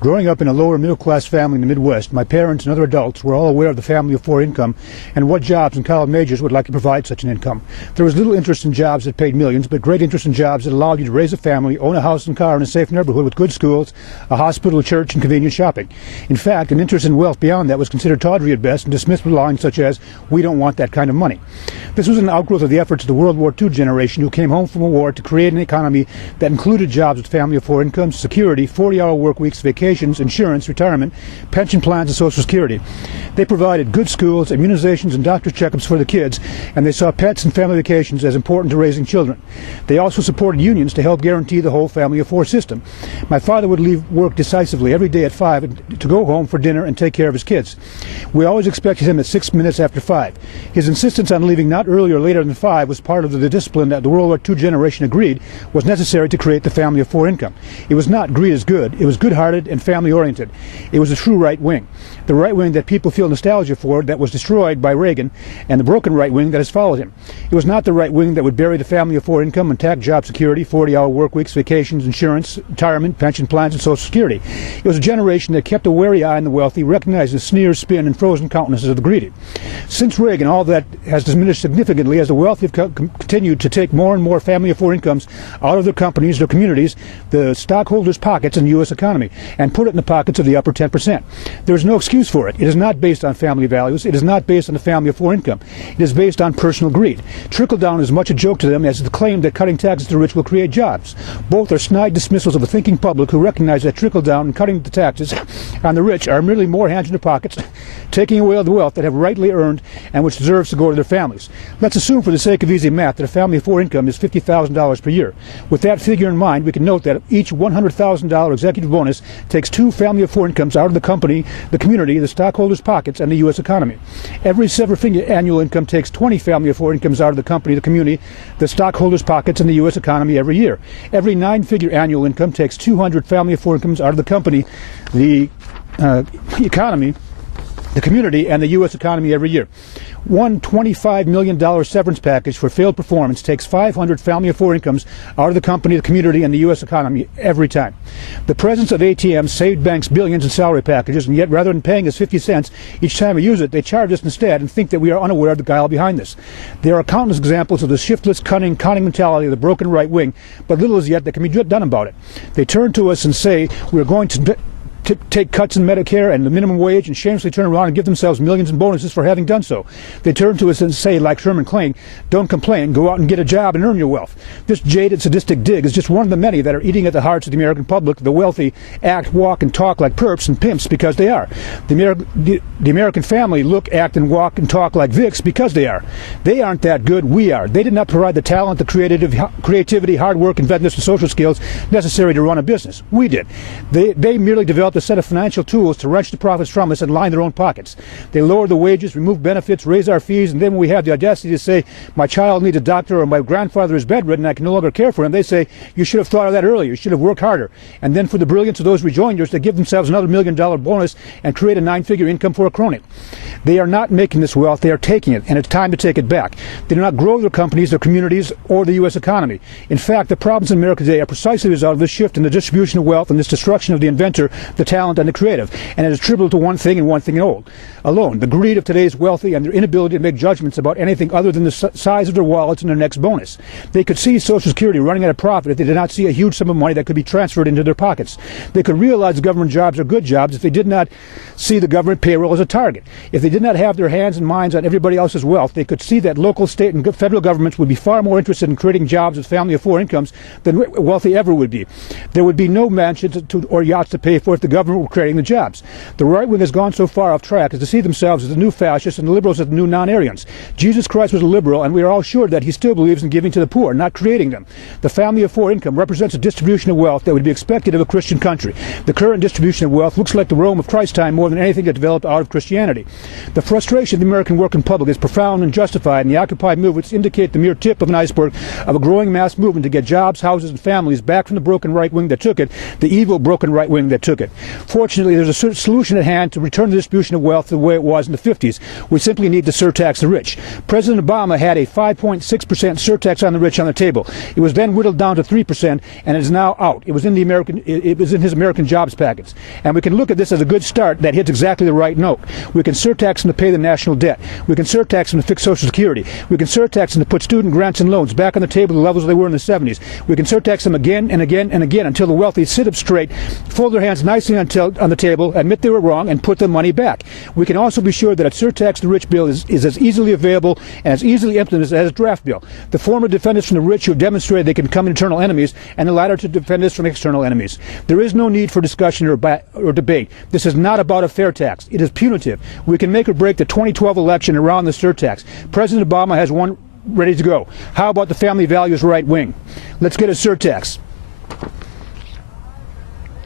Growing up in a lower middle-class family in the Midwest, my parents and other adults were all aware of the family of four income and what jobs and college majors would like to provide such an income. There was little interest in jobs that paid millions, but great interest in jobs that allowed you to raise a family, own a house and car in a safe neighborhood with good schools, a hospital, a church, and convenient shopping. In fact, an interest in wealth beyond that was considered tawdry at best and dismissed with lines such as, "We don't want that kind of money." This was an outgrowth of the efforts of the World War II generation who came home from a war to create an economy that included jobs with family of four incomes, security, 40-hour work weeks, vacations, insurance, retirement, pension plans, and Social Security. They provided good schools, immunizations, and doctor checkups for the kids, and they saw pets and family vacations as important to raising children. They also supported unions to help guarantee the whole family of four system. My father would leave work decisively every day at 5 to go home for dinner and take care of his kids. We always expected him at 6 minutes after 5. His insistence on leaving not earlier or later than 5 was part of the discipline that the World War II generation agreed was necessary to create the family of four income. It was not greed as good. It was good-hearted and family-oriented. It was a true right wing. The right wing that people feel nostalgia for, that was destroyed by Reagan, and the broken right wing that has followed him. It was not the right wing that would bury the family of four income and tack job security, 40-hour work weeks, vacations, insurance, retirement, pension plans, and Social Security. It was a generation that kept a wary eye on the wealthy, recognized the sneer, spin, and frozen countenances of the greedy. Since Reagan, all that has diminished significantly as the wealthy have continued to take more and more family of four incomes out of their companies, their communities, the stockholders' pockets, and the U.S. economy, and put it in the pockets of the upper 10%. There is no excuse for it. It is not based on family values. It is not based on the family of four income. It is based on personal greed. Trickle-down is as much a joke to them as the claim that cutting taxes to the rich will create jobs. Both are snide dismissals of the thinking public who recognize that trickle-down and cutting the taxes on the rich are merely more hands in their pockets, taking away the wealth that have rightly earned and which deserves to go to their families. Let's assume, for the sake of easy math, that a family of four income is $50,000 per year. With that figure in mind, we can note that each $100,000 executive bonus takes two family of four incomes out of the company, the community, the stockholders' pockets, and the U.S. economy. Every seven-figure annual income takes 20 family of four incomes out of the company, the community, the stockholders' pockets, and the U.S. economy every year. Every nine-figure annual income takes 200 family of four incomes out of the company, the economy, the community, and the U.S. economy every year. One $25 million severance package for failed performance takes 500 family of four incomes out of the company, the community, and the U.S. economy every time. The presence of ATMs saved banks billions in salary packages, and yet rather than paying us 50 cents each time we use it, they charge us instead and think that we are unaware of the guile behind this. There are countless examples of the shiftless, cunning, conning mentality of the broken right wing, but little as yet that can be done about it. They turn to us and say, we're going to take cuts in Medicare and the minimum wage and shamelessly turn around and give themselves millions in bonuses for having done so. They turn to us and say, like Sherman Klain, don't complain, go out and get a job and earn your wealth. This jaded, sadistic dig is just one of the many that are eating at the hearts of the American public. The wealthy act, walk, and talk like perps and pimps because they are. The American family look, act, and walk and talk like Vicks because they are. They aren't that good, we are. They did not provide the talent, the creativity, hard work, inventiveness, and social skills necessary to run a business. We did. They merely developed a set of financial tools to wrench the profits from us and line their own pockets. They lower the wages, remove benefits, raise our fees, and then when we have the audacity to say, my child needs a doctor or my grandfather is bedridden and I can no longer care for him, they say, you should have thought of that earlier, you should have worked harder. And then for the brilliance of those rejoinders, they give themselves another $1 million bonus and create a nine-figure income for a crony. They are not making this wealth, they are taking it, and it's time to take it back. They do not grow their companies, their communities, or the U.S. economy. In fact, the problems in America today are precisely the result of this shift in the distribution of wealth and this destruction of the inventor, the talent, and the creative, and it is attributable to one thing and one thing alone, the greed of today's wealthy and their inability to make judgments about anything other than the size of their wallets and their next bonus. They could see Social Security running at a profit if they did not see a huge sum of money that could be transferred into their pockets. They could realize government jobs are good jobs if they did not see the government payroll as a target. If they did not have their hands and minds on everybody else's wealth, they could see that local, state, and federal governments would be far more interested in creating jobs with family of four incomes than wealthy ever would be. There would be no mansions or yachts to pay for if the government were creating the jobs. The right wing has gone so far off track as to see themselves as the new fascists and the liberals as the new non-Aryans. Jesus Christ was a liberal, and we are all sure that he still believes in giving to the poor, not creating them. The family of four income represents a distribution of wealth that would be expected of a Christian country. The current distribution of wealth looks like the Rome of Christ's time more than anything that developed out of Christianity. The frustration of the American working public is profound and justified, and the Occupy movements indicate the mere tip of an iceberg of a growing mass movement to get jobs, houses, and families back from the broken right wing that took it, the evil broken right wing that took it. Fortunately, there's a solution at hand to return the distribution of wealth the way it was in the 50s. We simply need to surtax the rich. President Obama had a 5.6% surtax on the rich on the table. It was then whittled down to 3% and is now out. It was in his American jobs package. And we can look at this as a good start that hits exactly the right note. We can surtax them to pay the national debt. We can surtax them to fix Social Security. We can surtax them to put student grants and loans back on the table to the levels they were in the 70s. We can surtax them again and again and again until the wealthy sit up straight, fold their hands nicely on the table, admit they were wrong, and put the money back. We can also be sure that a surtax the rich bill is as easily available and as easily implemented as a draft bill. The former defend us from the rich who demonstrated they can become internal enemies, and the latter to defend us from external enemies. There is no need for discussion or debate. This is not about a fair tax. It is punitive. We can make or break the 2012 election around the surtax. President Obama has one ready to go. How about the family values right wing? Let's get a surtax.